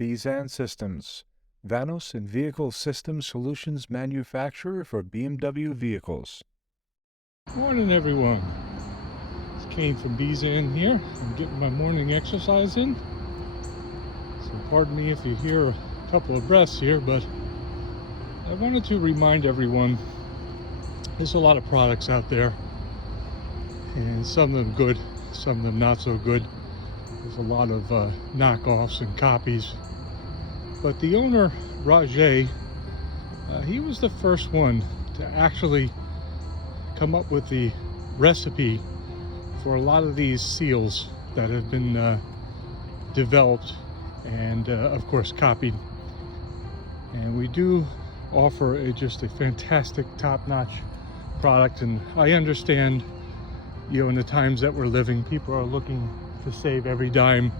Beisan Systems, Vanos and Vehicle System Solutions manufacturer for BMW vehicles. Morning, everyone. It's Kane from Beisan here. I'm getting my morning exercise in. So pardon me if you hear a couple of breaths here, but I wanted to remind everyone there's a lot of products out there, and some of them good, some of them not so good. There's a lot of knockoffs and copies. But the owner, Rajay, he was the first one to actually come up with the recipe for a lot of these seals that have been developed and of course copied. And we do offer just a fantastic, top-notch product. And I understand, you know, in the times that we're living, people are looking to save every dime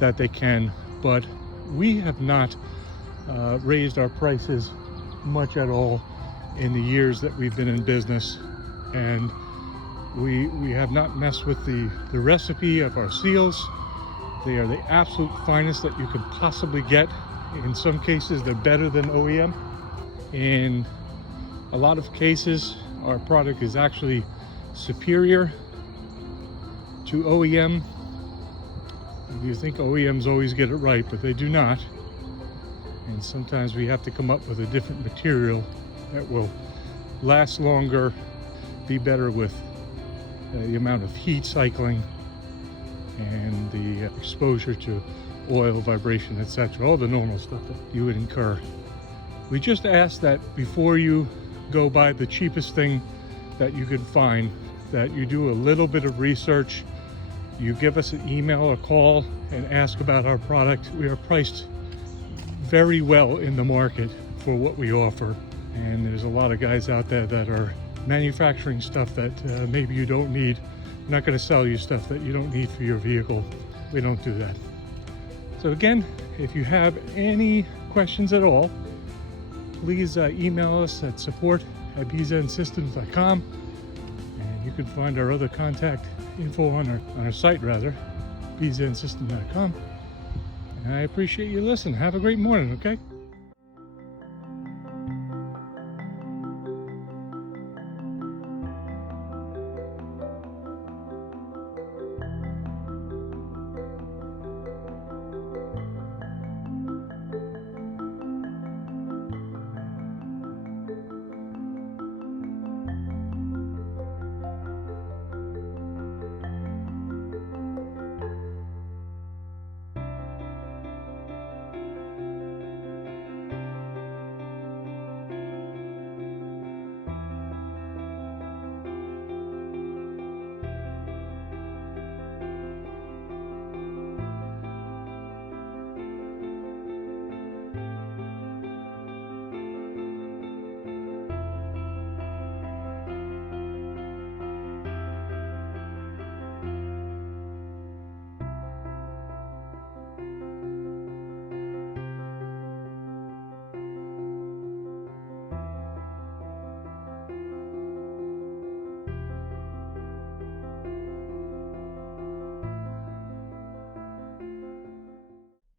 that they can, but we have not raised our prices much at all in the years that we've been in business, and we have not messed with the recipe of our seals. They are the absolute finest that you could possibly get. In some cases, they're better than OEM. In a lot of cases, our product is actually superior to OEM. You think OEMs always get it right, but they do not. And sometimes we have to come up with a different material that will last longer, be better with the amount of heat cycling and the exposure to oil, vibration, etc. All the normal stuff that you would incur. We just ask that before you go buy the cheapest thing that you could find, that you do a little bit of research. You give us an email or call and ask about our product. We are priced very well in the market for what we offer. And there's a lot of guys out there that are manufacturing stuff that maybe you don't need. I'm not going to sell you stuff that you don't need for your vehicle. We don't do that. So again, if you have any questions at all, please email us at support@beisansystems.com, and you can find our other contact info on our site, beisansystem.com. And I appreciate you listening. Have a great morning, okay?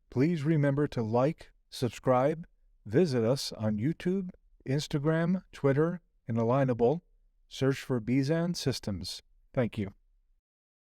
Please remember to like, subscribe, visit us on YouTube, Instagram, Twitter, and Alignable. Search for Beisan Systems. Thank you.